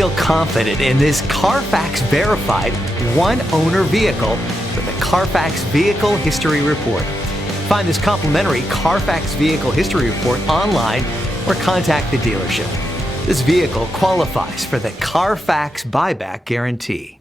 Feel confident in this Carfax verified one-owner vehicle with a Carfax Vehicle History Report. Find this complimentary Carfax Vehicle History Report online or contact the dealership. This vehicle qualifies for the Carfax Buyback Guarantee.